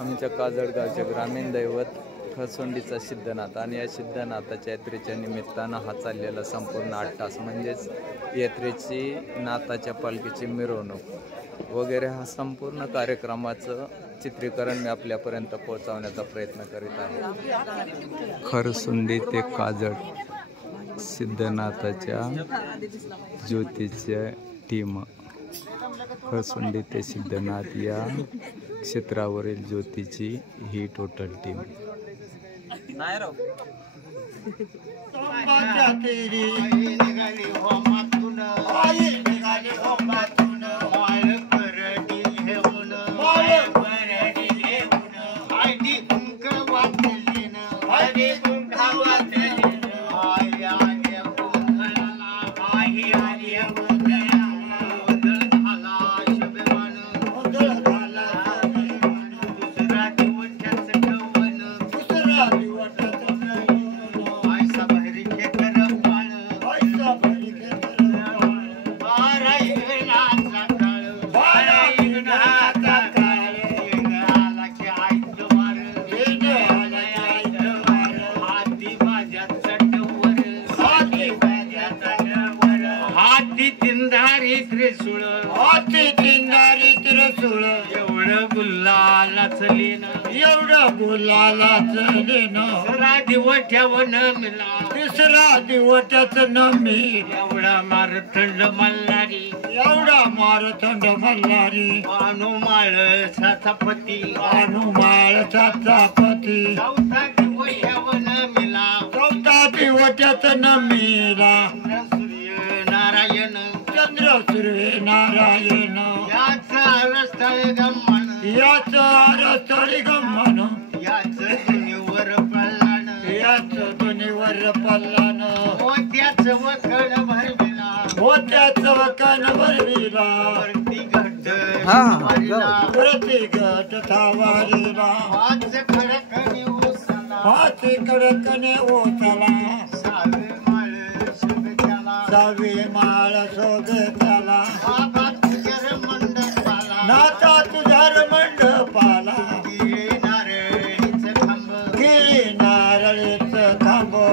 आमच्या काजळगावचे ग्रामीण दैवत खरसुंडीचा सिद्धनाथ आणि या सिद्धनाथाच्या यात्रेच्या निमित्तानं हा चाललेला संपूर्ण 8 तास म्हणजेच यात्रेची नाथाच्या पालखीची मिरवणूक वगैरे हा संपूर्ण कार्यक्रमाचं चित्रीकरण मी आपल्यापर्यंत पोहोचवण्याचा प्रयत्न करीत आहे। खरसुंडी ते काजळ सिद्धनाथाच्या ज्योतीच्या टीम, खरसुंडी ते सिद्धनाथ या क्षेत्रावरील ज्योतीची ही टोटल टीम। तिसरा दिवट्याच नमी एवढा मार थंड मल्हारी, एवढा मार थंड मल्हारी। अनुमाळ साचापती, अनुमाळ साचापती। चौथा दिवट्यावन मिला, चौथा दिवट्याच नमीला। सूर्य नारायण, चंद्र सूर्य नारायण। याचा रस्थळी गमन, याचा रस्थळी गमन। याच दुनीवर पल्लान, याच दुनीवर पल्लान। मोत्याच वखण भरविला, मोत्याच वखण भरविला। वरती घट वरती घट थावारिला। पाच खडकणे ओसला, पाच खडकणे ओसला। सावे माळ शोभेत्याला, सावे माळ शोभेत्याला। नाथा तुझ्या मंडपाला, नाथा तुझ्या मंडपाला।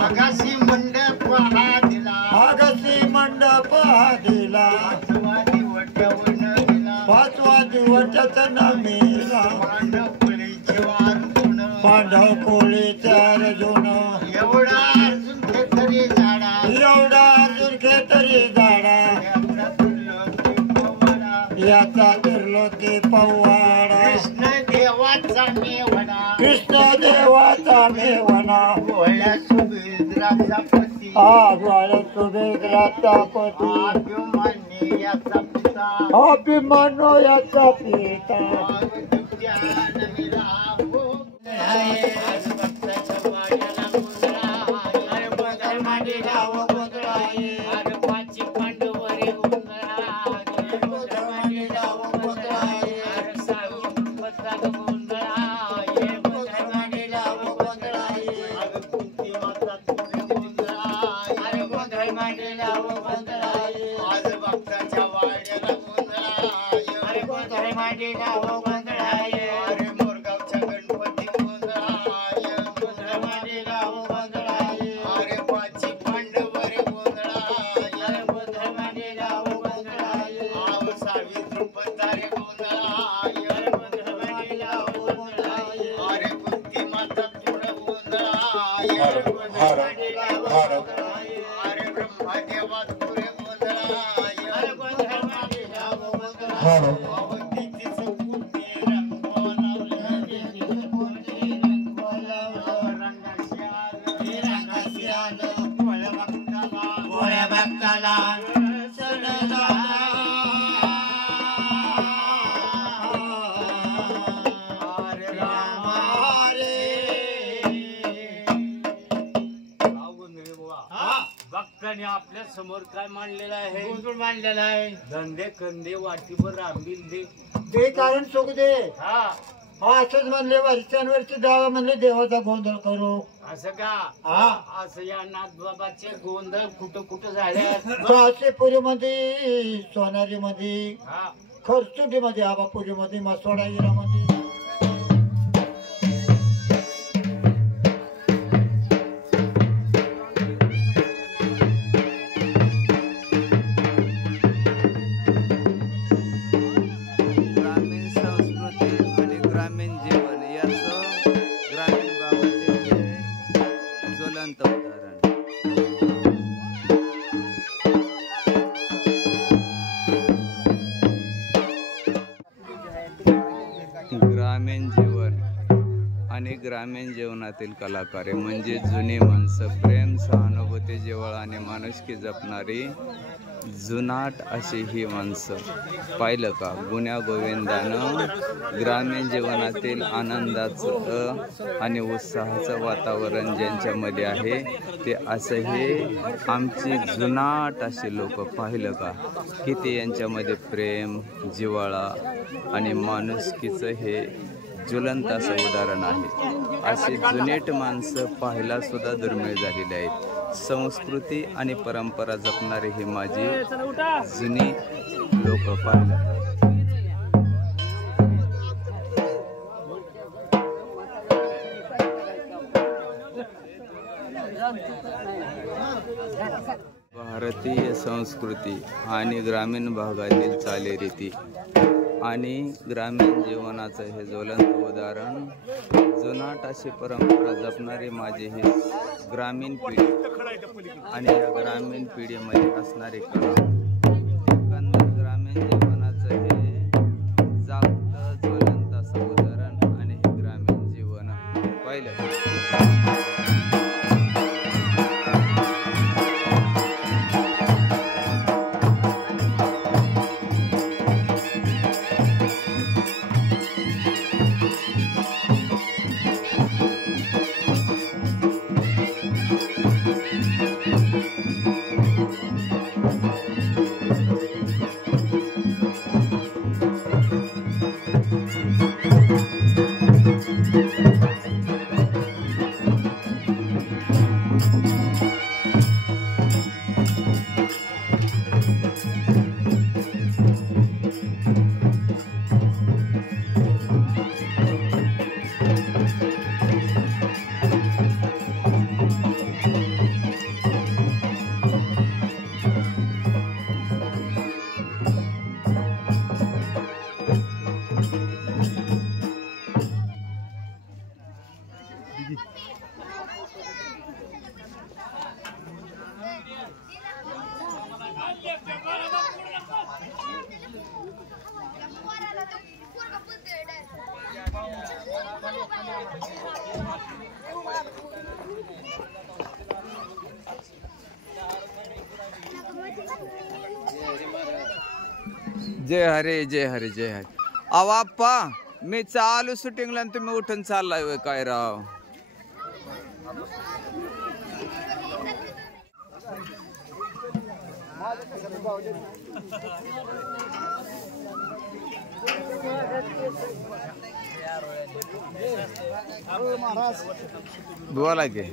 आगासी मंडप दिला, आगासी मंडप दिला। पाचवा दिवट्यावन गेला, पाचवा दिवट्याच नमीला। पांडव कोळीचे अर्जुन, पांडव कोळीचे अर्जुन। एवढा अर्जुन खेतरी झाडा, एवढा अर्जुन खेतरी झाडा। याचा दुर्लोकी पवाडा। कृष्ण देवाचा मेवणा, कृष्ण देवाचा मेवणा। भोळ्या सुभद्राचा पती, भोळ्या सुभद्राचा पती। अभिमन्यू याचा पिता, अभिमन्यू याचा पिता। भक्तांनी आपल्या समोर काय मांडलेलं आहे? गोंधळ मांडलेला आहे। धंदे कंदे वाटीवर आंबील दे, दे कारण सुख दे। हा असंच म्हणले, वर्षांवरची जावा म्हणले देवाचा गोंधळ करू। असं का? हा असं या नाथबाबाचे गोंधळ कुठं कुठं झाले? काशीपुरी मध्ये, सोनारी मध्ये, हा खरसुंडी मध्ये, आबापुरी मध्ये, मसवाडा मध्ये। ग्रामीण जीवन आणि ग्रामीण जीवनातील कलाकारे म्हणजे जुनी माणसं, प्रेम, सहानुभूती, जिव्हाळा आणि माणुसकी जपणारी जुनाट अशी ही माणसं. पाहिलं का, गुण्या गोविंदानं ग्रामीण जीवनातील आनंदाचं आणि उत्साहाचं वातावरण ज्यांच्यामध्ये आहे ते असं हे आमची जुनाट अशी लोक. पाहिलं का, किती यांच्यामध्ये प्रेम, जिव्हाळा आणि माणुसकीचं हे ज्वलंत असं उदाहरण आहे. अशी जुनेट माणसं पाहायला सुद्धा दुर्मिळ झालेली आहेत. संस्कृती आणि परंपरा जपणारी ही माझी जुनी लोक. पाहिलं भारतीय संस्कृती आणि ग्रामीण भागातील चालीरीती आणि ग्रामीण जीवनाचं हे ज्वलंत उदाहरण, जुनाट अशी परंपरा जपणारी माझी ही ग्रामीण पिढी आणि या ग्रामीण पिढीमध्ये असणारी कला, एकंदर ग्रामीण जीवनाचं हे जागतं ज्वलंत असं उदाहरण आणि हे ग्रामीण जीवन पाहिलं. जय हरे जय हरे जय हरे. अहो आप्पा, मी चालू शूटिंगला आणि तुम्ही उठून चाललाय होय काय राव? बोला की.